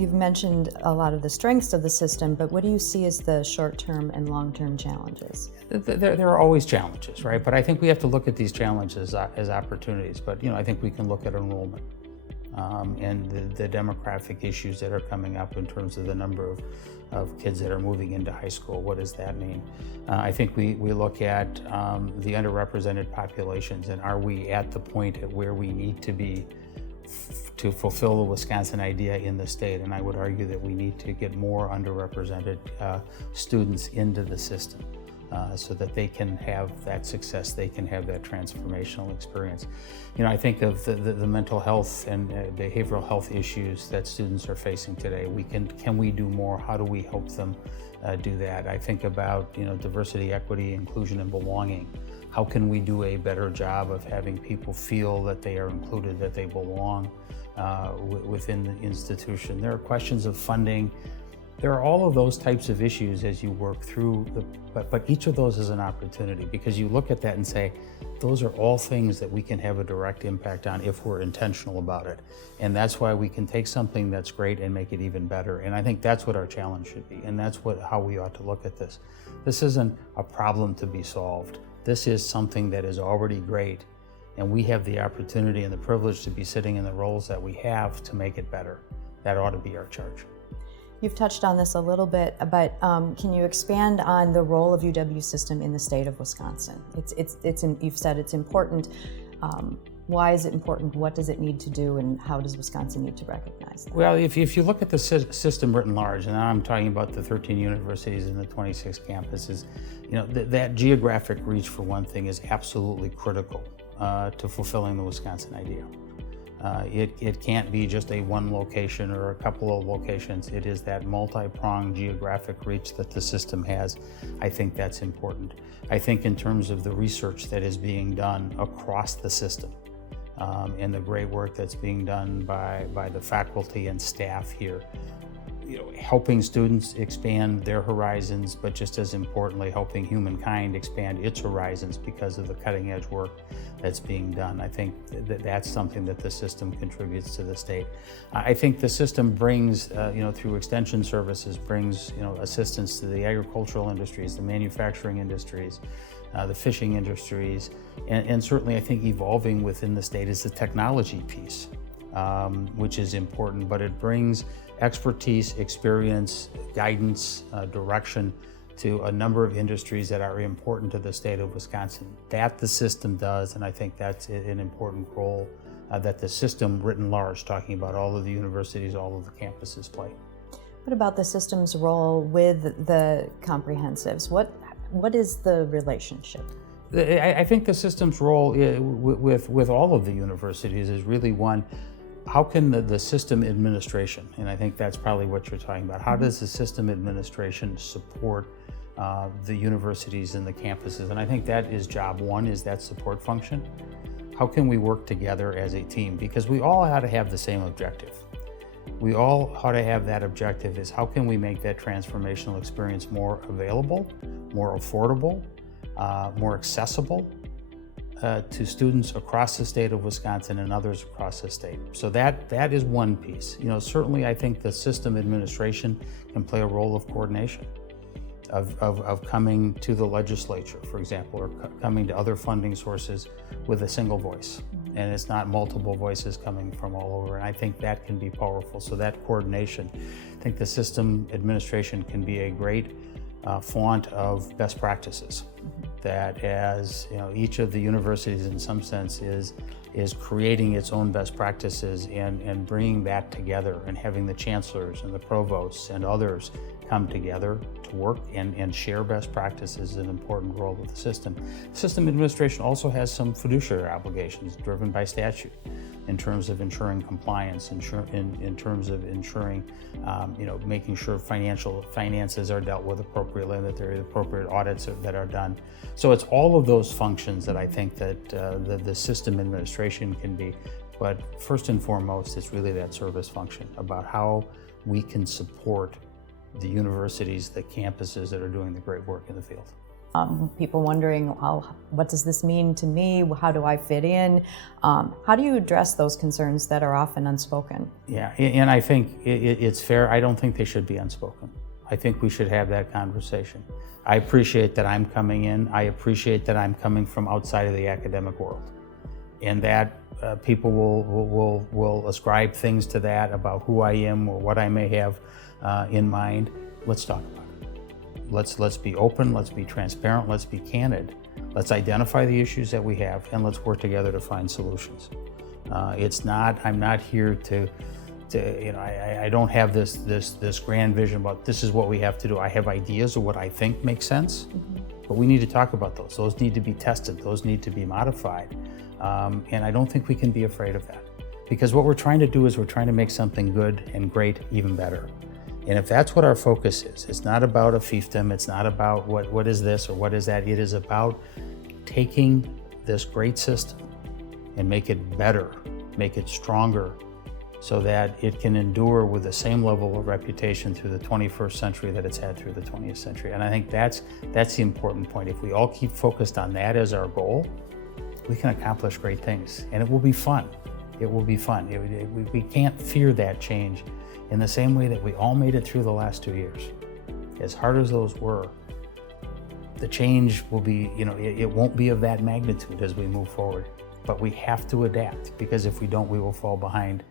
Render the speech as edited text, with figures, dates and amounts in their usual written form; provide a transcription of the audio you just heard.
You've mentioned a lot of the strengths of the system, but what do you see as the short-term and long-term challenges? There are always challenges, right? But I think we have to look at these challenges as opportunities. But I think we can look at enrollment and the demographic issues that are coming up in terms of the number of kids that are moving into high school. What does that mean? I think we look at the underrepresented populations, and are we at the point at where we need to be to fulfill the Wisconsin idea in the state? And I would argue that we need to get more underrepresented students into the system so that they can have that success, they can have that transformational experience. I think of the mental health and behavioral health issues that students are facing today. Can we do more? How do we help them do that? I think about diversity, equity, inclusion, and belonging. How can we do a better job of having people feel that they are included, that they belong within the institution? There are questions of funding. There are all of those types of issues as you work through, but each of those is an opportunity, because you look at that and say, those are all things that we can have a direct impact on if we're intentional about it. And that's why we can take something that's great and make it even better. And I think that's what our challenge should be, and that's how we ought to look at this. This isn't a problem to be solved. This is something that is already great, and we have the opportunity and the privilege to be sitting in the roles that we have to make it better. That ought to be our charge. You've touched on this a little bit, but can you expand on the role of UW system in the state of Wisconsin? You've said it's important. Why is it important? What does it need to do, and how does Wisconsin need to recognize that? Well, if you look at the system written large, and I'm talking about the 13 universities and the 26 campuses, that geographic reach, for one thing, is absolutely critical to fulfilling the Wisconsin idea. It can't be just a one location or a couple of locations. It is that multi-pronged geographic reach that the system has. I think that's important. I think in terms of the research that is being done across the system, and the great work that's being done by the faculty and staff here, helping students expand their horizons, but just as importantly, helping humankind expand its horizons because of the cutting edge work that's being done. I think that's something that the system contributes to the state. I think the system brings, through extension services, brings, assistance to the agricultural industries, the manufacturing industries, the fishing industries, and certainly I think evolving within the state is the technology piece, which is important, but it brings expertise, experience, guidance, direction to a number of industries that are important to the state of Wisconsin. That the system does, and I think that's an important role that the system written large, talking about all of the universities, all of the campuses, play. What about the system's role with the comprehensives? What is the relationship? I think the system's role with all of the universities is really one, how can the system administration, and I think that's probably what you're talking about, how does the system administration support the universities and the campuses? And I think that is job one, is that support function. How can we work together as a team? Because we all ought to have the same objective. We all ought to have that objective, is how can we make that transformational experience more available, more affordable, more accessible to students across the state of Wisconsin and others across the state. So that is one piece. Certainly I think the system administration can play a role of coordination, of coming to the legislature, for example, or coming to other funding sources with a single voice. And it's not multiple voices coming from all over. And I think that can be powerful. So that coordination, I think the system administration can be a great font of best practices. That as each of the universities in some sense is creating its own best practices and bringing that together, and having the chancellors and the provosts and others come together to work and share best practices is an important role of the system. System administration also has some fiduciary obligations driven by statute in terms of ensuring compliance, in terms of ensuring, making sure finances are dealt with appropriately, and that there are appropriate audits that are done. So it's all of those functions that I think that the system administration can be. But first and foremost, it's really that service function about how we can support the universities, the campuses that are doing the great work in the field. People wondering, well, what does this mean to me? How do I fit in? How do you address those concerns that are often unspoken? Yeah, and I think it's fair. I don't think they should be unspoken. I think we should have that conversation. I appreciate that I'm coming in. I appreciate that I'm coming from outside of the academic world, and that people will ascribe things to that about who I am or what I may have in mind. Let's talk about it. Let's be open. Let's be transparent. Let's be candid. Let's identify the issues that we have, and let's work together to find solutions. I'm not here to I don't have this grand vision about this is what we have to do. I have ideas of what I think makes sense, but we need to talk about those. Those need to be tested. Those need to be modified. And I don't think we can be afraid of that, because what we're trying to do is we're trying to make something good and great even better. And if that's what our focus is, it's not about a fiefdom. It's not about what is this or what is that. It is about taking this great system and make it better, make it stronger, so that it can endure with the same level of reputation through the 21st century that it's had through the 20th century. And I think that's the important point. If we all keep focused on that as our goal, we can accomplish great things, and it will be fun. It will be fun. We can't fear that change in the same way that we all made it through the last 2 years. As hard as those were, the change will be, it won't be of that magnitude as we move forward. But we have to adapt, because if we don't, we will fall behind